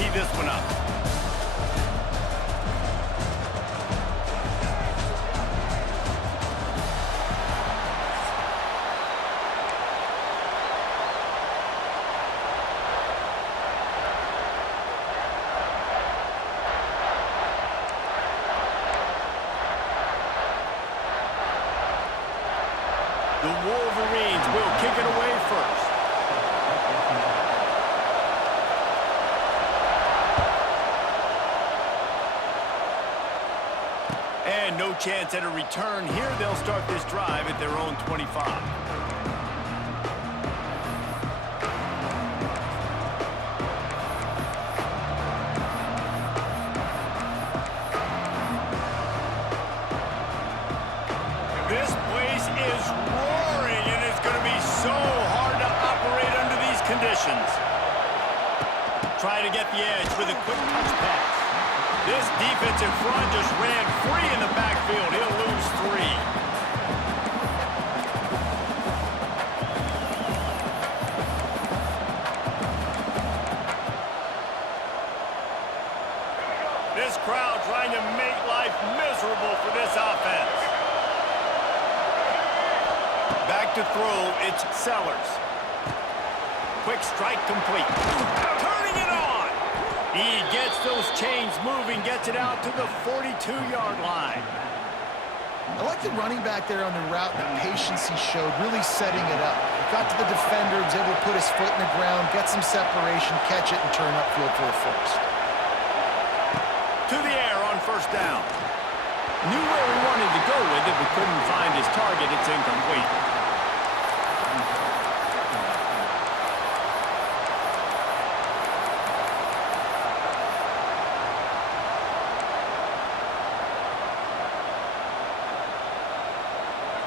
tee this one up. The Wolverines will kick it away first. And no chance at a return here. They'll start this drive at their own 25. This place is roaring, and it's going to be so hard to operate under these conditions. Try to get the edge with a quick touch pass. This defense in front just ran free in the backfield. He'll lose 3. This crowd trying to make life miserable for this offense. Back to throw, it's Sellers. Quick strike complete. Turning it on. He gets those chains moving, gets it out to the 42-yard line. I like the running back there on the route, the patience he showed, really setting it up. Got to the defender, was able to put his foot in the ground, get some separation, catch it, and turn upfield for a first. To the air on first down. Knew where he wanted to go with it, but couldn't find his target. It's incomplete.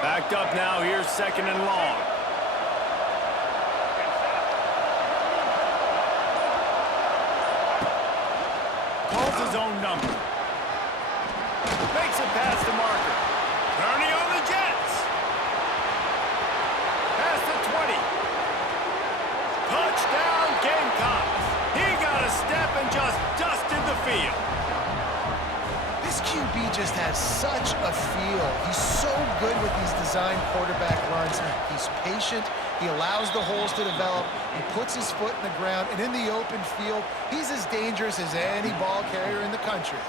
Backed up now. Here's second and long. Calls his own number. Makes it past the marker. Turning on the Jets. Past the 20. Touchdown Gamecocks. He got a step and just dusted the field. This QB just has such a feel. He's so good with these design quarterback runs. He's patient. He allows the holes to develop. He puts his foot in the ground. And in the open field, he's as dangerous as any ball carrier in the country.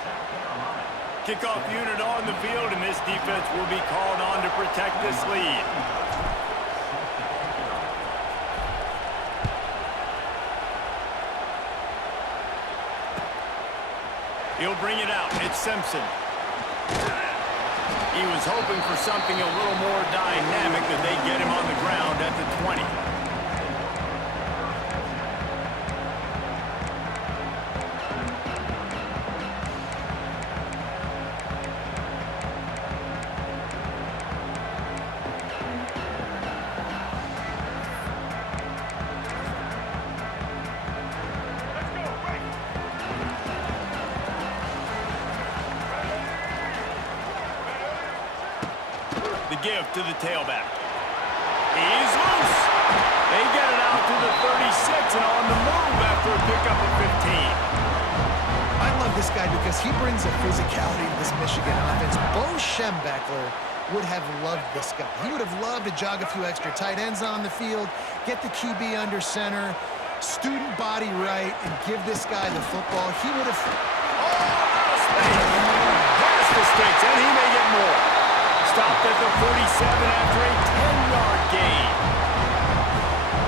Kickoff unit on the field, and this defense will be called on to protect this lead. He'll bring it out. It's Simpson. He was hoping for something a little more dynamic, that they get him on the ground at the 20. Give to the tailback. He's loose. They get it out to the 36 and on the move after a pickup of 15. I love this guy because he brings a physicality to this Michigan offense. Bo Schembechler would have loved this guy. He would have loved to jog a few extra tight ends on the field, get the QB under center, student body right, and give this guy the football. He would have... Oh, out of space. Pass the sticks, and he may get more. Stopped at the 47 after a 10-yard gain.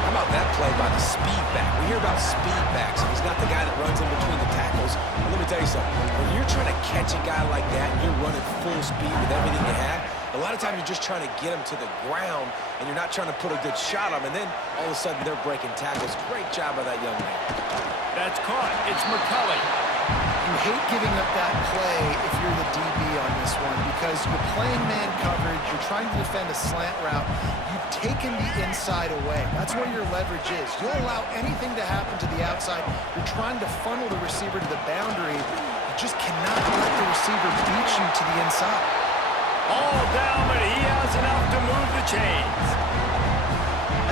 How about that play by the speed back? We hear about speed backs, and he's not the guy that runs in between the tackles. But let me tell you something. When you're trying to catch a guy like that, and you're running full speed with everything you have, a lot of times you're just trying to get him to the ground, and you're not trying to put a good shot on him, and then all of a sudden they're breaking tackles. Great job by that young man. That's caught. It's McCulley. You hate giving up that play if you're the DB on this one because you're playing man coverage, you're trying to defend a slant route, you've taken the inside away. That's where your leverage is. You'll allow anything to happen to the outside. You're trying to funnel the receiver to the boundary. You just cannot let the receiver beat you to the inside. All down, but he has enough to move the chains.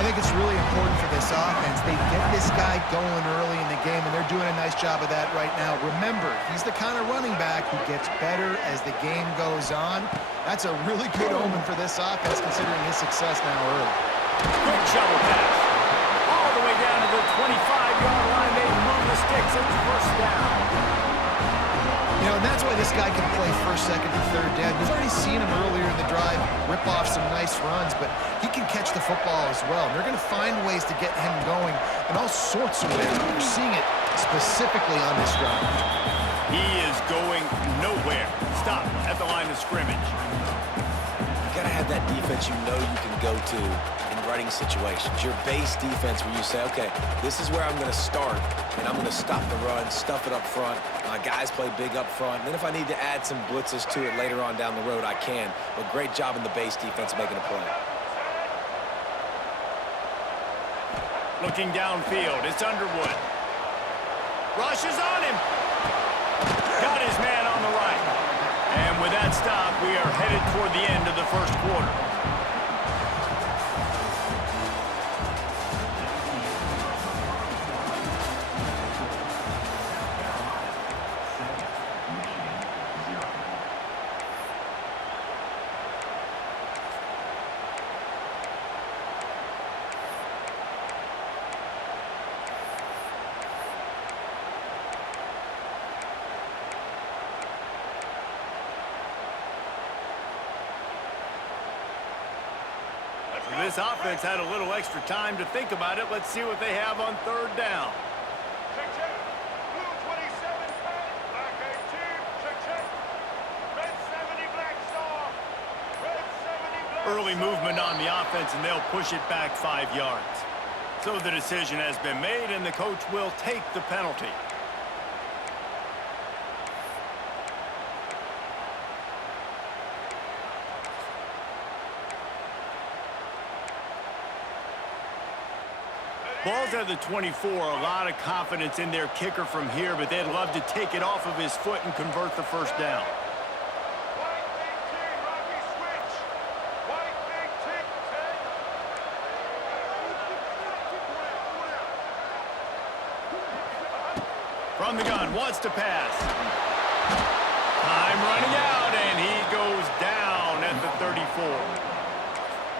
I think it's really important for this offense. They get this guy going early and they the game, and they're doing a nice job of that right now. Remember, he's the kind of running back who gets better as the game goes on. That's a really good omen for this offense, considering his success now early. Quick shovel pass. All the way down to the 25-yard line. They move the sticks. It's first down. You know, and that's why this guy can play first, second, and third down. You've already seen him earlier in the drive rip off some nice runs, but he can catch the football as well. And they're going to find ways to get him going in all sorts of ways. You're seeing it specifically on this drive. He is going nowhere. Stop at the line of scrimmage. You got to have that defense you know you can go to in running situations. Your base defense where you say, okay, this is where I'm going to start, and I'm going to stop the run, stuff it up front. My guys play big up front. And then if I need to add some blitzes to it later on down the road, I can. But great job in the base defense making a play. Looking downfield, it's Underwood. Rushes on him. Got his man on the right. And with that stop, we are headed toward the end of the first quarter. This offense had a little extra time to think about it. Let's see what they have on third down. Check, check. Blue 27, black 18. Check, check. Red 70, black star. Red 70, black Early star. movement on the offense, and they'll push it back 5 yards. So the decision has been made, and the coach will take the penalty. Ball's at the 24. A lot of confidence in their kicker from here, but they'd love to take it off of his foot and convert the first down. White 18, Rocky switch. White 18. From the gun, wants to pass. Time running out, and he goes down at the 34.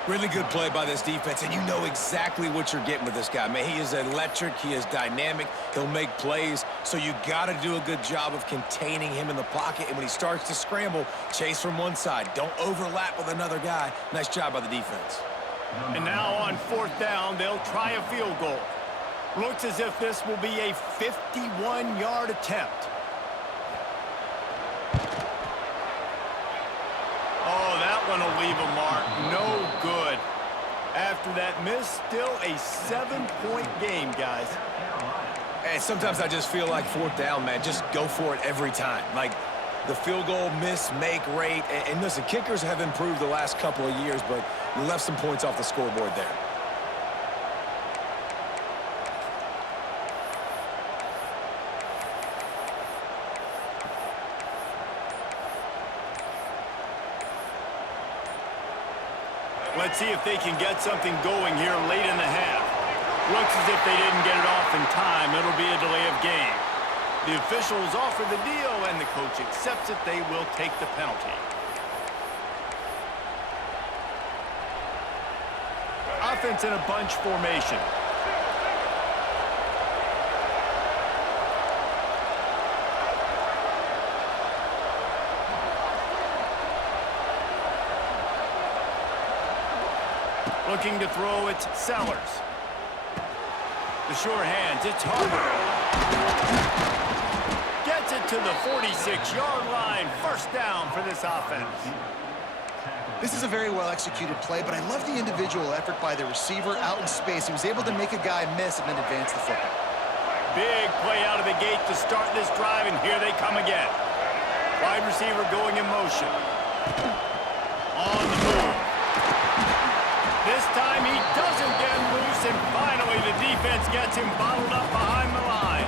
Really good play by this defense, and you know exactly what you're getting with this guy. Man, he is electric. He is dynamic. He'll make plays, so you got to do a good job of containing him in the pocket. And when he starts to scramble, chase from one side. Don't overlap with another guy. Nice job by the defense. And now on fourth down, they'll try a field goal. Looks as if this will be a 51-yard attempt. Oh, that one will leave a mark. No good. After that miss, still a 7-point game, guys. And sometimes I just feel like fourth down, man, just go for it every time. Like the field goal miss, make rate. And listen, kickers have improved the last couple of years, but you left some points off the scoreboard there. Let's see if they can get something going here late in the half. Looks as if they didn't get it off in time. It'll be a delay of game. The officials offer the deal, and the coach accepts it. They will take the penalty. Offense in a bunch formation. Looking to throw, it's Sellers. The sure hands, it's Harper. Gets it to the 46-yard line. First down for this offense. This is a very well-executed play, but I love the individual effort by the receiver out in space. He was able to make a guy miss and then advance the football. Big play out of the gate to start this drive, and here they come again. Wide receiver going in motion. On the move. This time he doesn't get loose, and finally the defense gets him bottled up behind the line.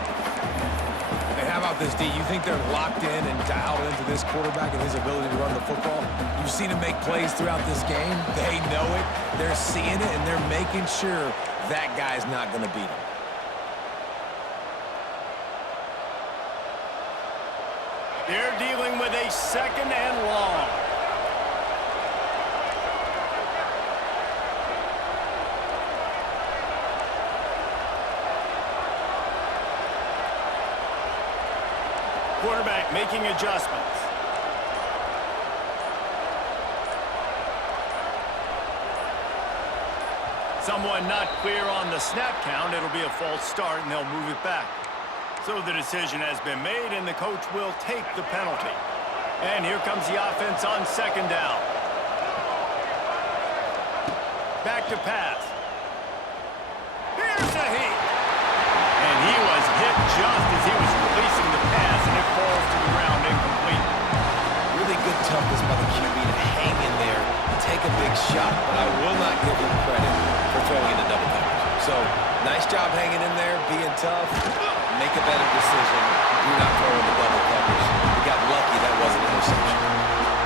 And how about this, D? You think they're locked in and dialed into this quarterback and his ability to run the football? You've seen him make plays throughout this game. They know it. They're seeing it, and they're making sure that guy's not going to beat him. They're dealing with a 2nd and long. Quarterback making adjustments. Someone not clear on the snap count. It'll be a false start, and they'll move it back. So the decision has been made, and the coach will take the penalty. And here comes the offense on 2nd down. Back to pass. Here's a hit. And he was hit just as he was releasing the pass, and it falls to the ground incomplete. Really good toughness by the QB to hang in there, take a big shot, but I will not give him credit for throwing into double coverage. So, nice job hanging in there, being tough. Make a better decision. Do not throw into double coverage. He got lucky that wasn't an interception.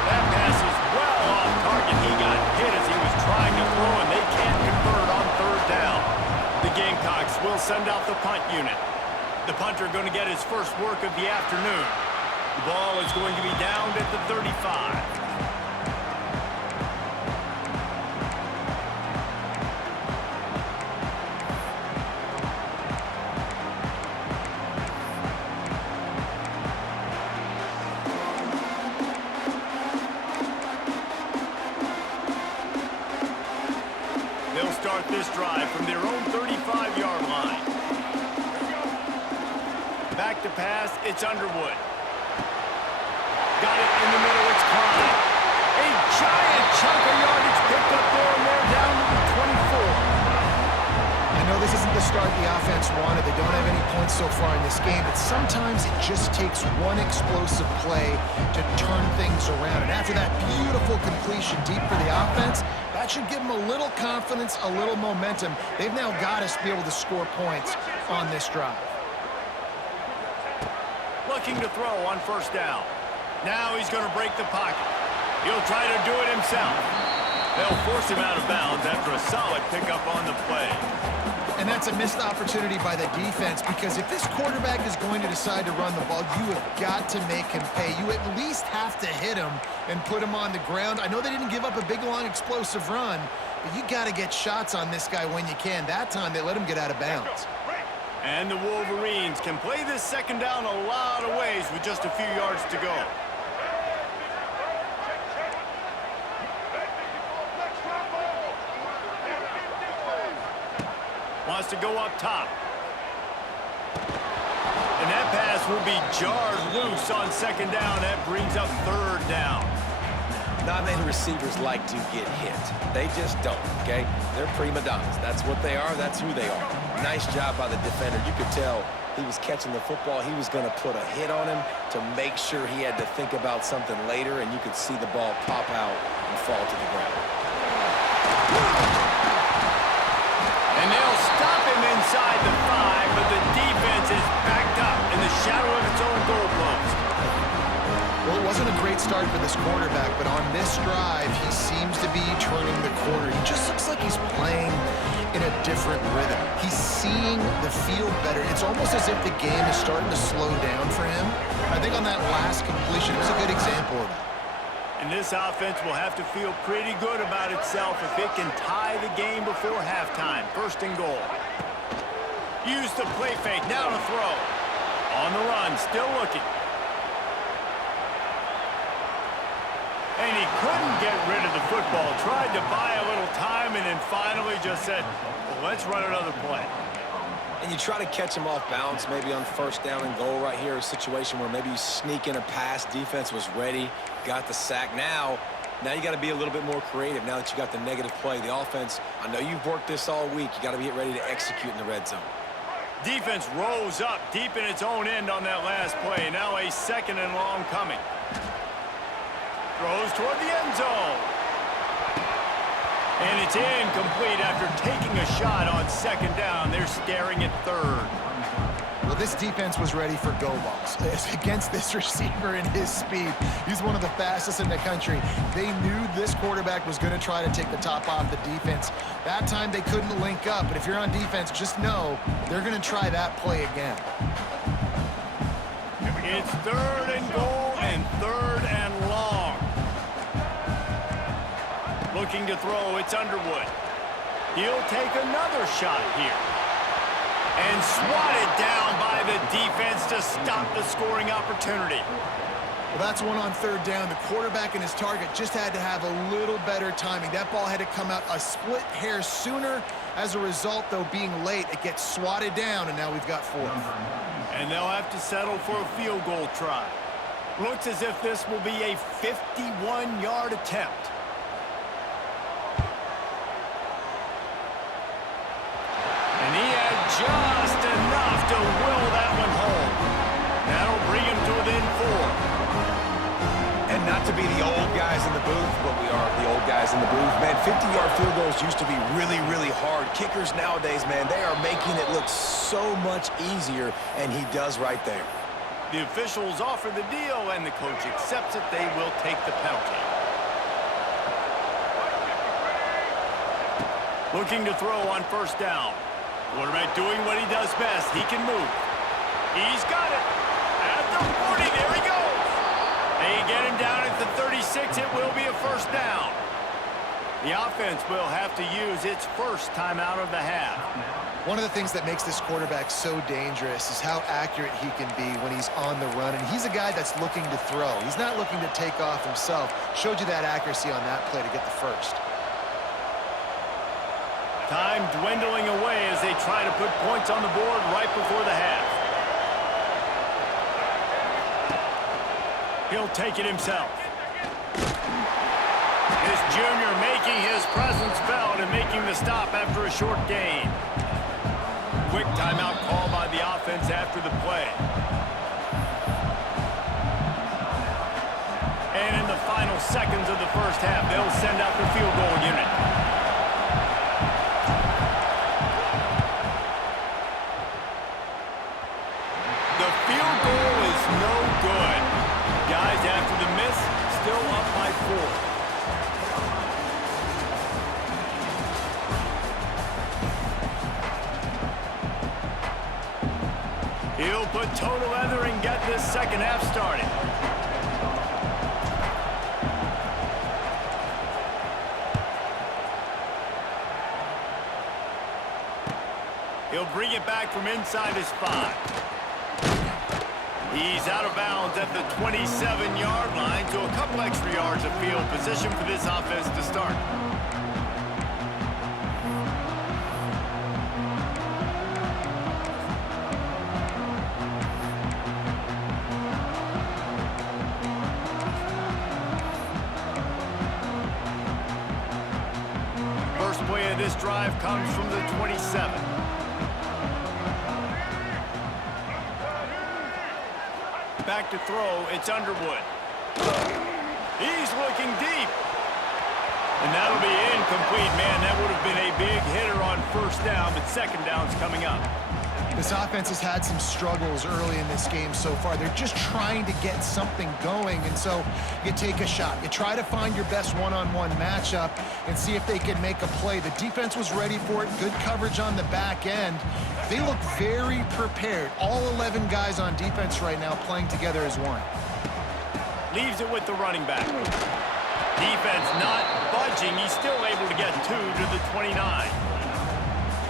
That pass is well off target. He got hit as he was trying to throw, and they can't convert on 3rd down. The Gamecocks will send out the punt unit. The punter going to get his first work of the afternoon. The ball is going to be downed at the 35. They'll start this drive from their own 35-yard line. Back to pass, it's Underwood. Got it in the middle, it's Klein. A giant chunk of yardage picked up there, and they're down to the 24. I know this isn't the start the offense wanted. They don't have any points so far in this game, but sometimes it just takes one explosive play to turn things around. And after that beautiful completion deep for the offense, that should give them a little confidence, a little momentum. They've now got us to be able to score points on this drive. Looking to throw on 1st down. Now he's going to break the pocket. He'll try to do it himself. They'll force him out of bounds after a solid pickup on the play. And that's a missed opportunity by the defense, because if this quarterback is going to decide to run the ball, you have got to make him pay. You at least have to hit him and put him on the ground. I know they didn't give up a big, long, explosive run, but you got to get shots on this guy when you can. That time, they let him get out of bounds. And the Wolverines can play this 2nd down a lot of ways with just a few yards to go. Wants to go up top. And that pass will be jarred loose on 2nd down. That brings up 3rd down. Not many receivers like to get hit. They just don't, okay? They're prima donnas. That's what they are. That's who they are. Nice job by the defender. You could tell he was catching the football. He was going to put a hit on him to make sure he had to think about something later, and you could see the ball pop out and fall to the ground. And they'll stop him inside the 5, but the defense is backed up in the shadow of its own goalpost. Well, it wasn't a great start for this quarterback, but on this drive, he seems to be turning the corner. He just looks like he's playing in a different rhythm. He's seeing the field better. It's almost as if the game is starting to slow down for him. I think on that last completion, it was a good example of that. And this offense will have to feel pretty good about itself if it can tie the game before halftime. 1st and goal. Use the play fake. Now to throw. On the run. Still looking. And he couldn't get rid of the football. Tried to buy a little time and then finally just said, well, let's run another play. And you try to catch him off balance, maybe on 1st down and goal right here, a situation where maybe you sneak in a pass, defense was ready, got the sack. Now you got to be a little bit more creative now that you got the negative play. The offense, I know you've worked this all week. You got to get ready to execute in the red zone. Defense rose up deep in its own end on that last play. Now a 2nd and long coming. Throws toward the end zone. And it's incomplete after taking a shot on 2nd down. They're staring at 3rd. Well, this defense was ready for go balls against this receiver and his speed. He's one of the fastest in the country. They knew this quarterback was going to try to take the top off the defense. That time they couldn't link up, but if you're on defense, just know they're going to try that play again. It's 3rd and goal Looking to throw, it's Underwood. He'll take another shot here. And swatted down by the defense to stop the scoring opportunity. Well, that's one on third down. The quarterback and his target just had to have a little better timing. That ball had to come out a split hair sooner. As a result, though, being late, it gets swatted down, and now we've got fourth. And they'll have to settle for a field goal try. Looks as if this will be a 51-yard attempt. And he had just enough to will that one home. That'll bring him to within 4. And not to be the old guys in the booth, but we are the old guys in the booth. Man, 50-yard field goals used to be really, really hard. Kickers nowadays, man, they are making it look so much easier, and he does right there. The officials offer the deal, and the coach accepts it. They will take the penalty. Looking to throw on first down. Quarterback doing what he does best. He can move. He's got it. At the 40, there he goes. They get him down at the 36. It will be a first down. The offense will have to use its first timeout of the half. One of the things that makes this quarterback so dangerous is how accurate he can be when he's on the run. And he's a guy that's looking to throw. He's not looking to take off himself. Showed you that accuracy on that play to get the first. Time dwindling away as they try to put points on the board right before the half. He'll take it himself. This junior making his presence felt and making the stop after a short gain. Quick timeout call by the offense after the play. And in the final seconds of the first half, they'll send out the field goal unit. The field goal is no good. Guys, after the miss, still up by 4. He'll put total leather and get this second half started. He'll bring it back from inside his 5. He's out of bounds at the 27-yard line, so a couple extra yards of field position for this offense to start. First play of this drive comes from the 27. Back to throw, it's Underwood. He's looking deep. And that'll be incomplete. Man, that would have been a big hitter on first down, but second down's coming up. This offense has had some struggles early in this game so far. They're just trying to get something going, and so you take a shot. You try to find your best one-on-one matchup and see if they can make a play. The defense was ready for it. Good coverage on the back end. They look very prepared. All 11 guys on defense right now playing together as one. Leaves it with the running back. Defense not budging. He's still able to get 2 to the 29.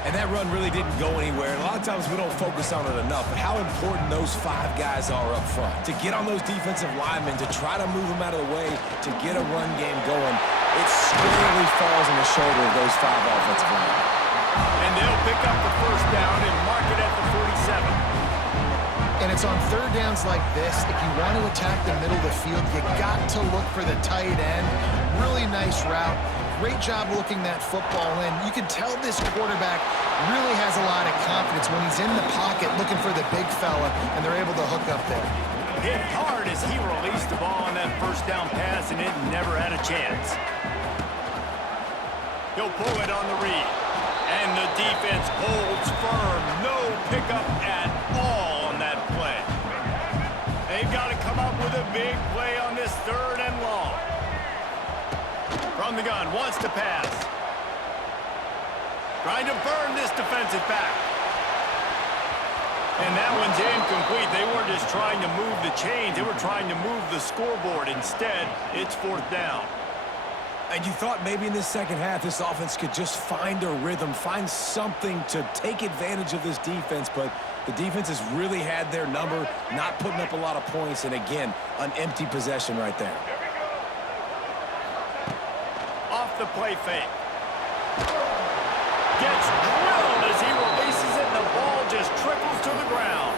And that run really didn't go anywhere. And a lot of times we don't focus on it enough, but how important those 5 guys are up front. To get on those defensive linemen, to try to move them out of the way, to get a run game going, it squarely falls on the shoulder of those 5 offensive linemen. And they'll pick up the first down and mark it at the 47. And it's on third downs like this, if you want to attack the middle of the field, you got to look for the tight end. Really nice route. Great job looking that football in. You can tell this quarterback really has a lot of confidence when he's in the pocket looking for the big fella, and they're able to hook up there. Hit hard as he released the ball on that first down pass, and it never had a chance. He'll pull it on the read. And the defense holds firm. No pickup at all on that play. They've got to come up with a big play on this third and long. From the gun, wants to pass. Trying to burn this defensive back. And that one's incomplete. They weren't just trying to move the chains. They were trying to move the scoreboard. Instead, it's fourth down. And you thought maybe in this second half this offense could just find a rhythm, find something to take advantage of this defense, but the defense has really had their number, not putting up a lot of points, and again, an empty possession right there. Off the play fake. Gets drilled as he releases it, and the ball just trickles to the ground.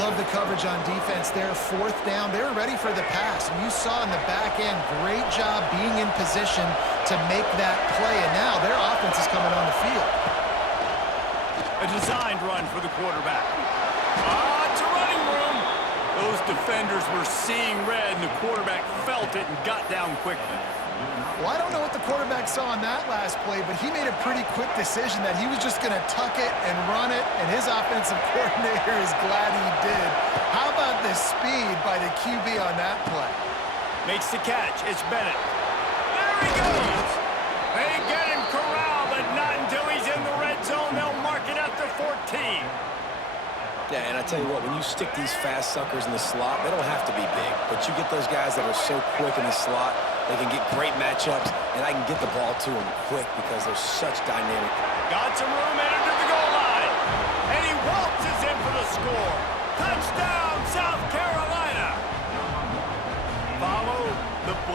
Love the coverage on defense there. Fourth down. They were ready for the pass. And you saw in the back end, great job being in position to make that play. And now their offense is coming on the field. A designed run for the quarterback. It's a running room. Those defenders were seeing red, and the quarterback felt it and got down quickly. Well, I don't know what the quarterback saw on that last play, but he made a pretty quick decision that he was just going to tuck it and run it, and his offensive coordinator is glad he did. How about the speed by the QB on that play? Makes the catch. It's Bennett. There he goes. They get him corralled, but not until he's in the red zone. They'll mark it at the 14. Yeah, and I tell you what, when you stick these fast suckers in the slot, they don't have to be big, but you get those guys that are so quick in the slot, they can get great matchups, and I can get the ball to them quick because they're such dynamic. Got some room headed to the goal line. And he waltzes in for the score. Touchdown, South Carolina. Follow the